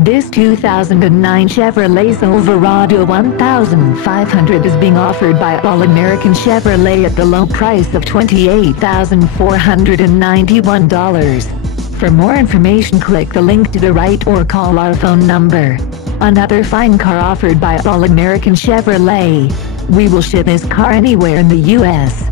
This 2009 Chevrolet Silverado 1500 is being offered by All American Chevrolet at the low price of $28,491. For more information, click the link to the right or call our phone number. Another fine car offered by All American Chevrolet. We will ship this car anywhere in the U.S.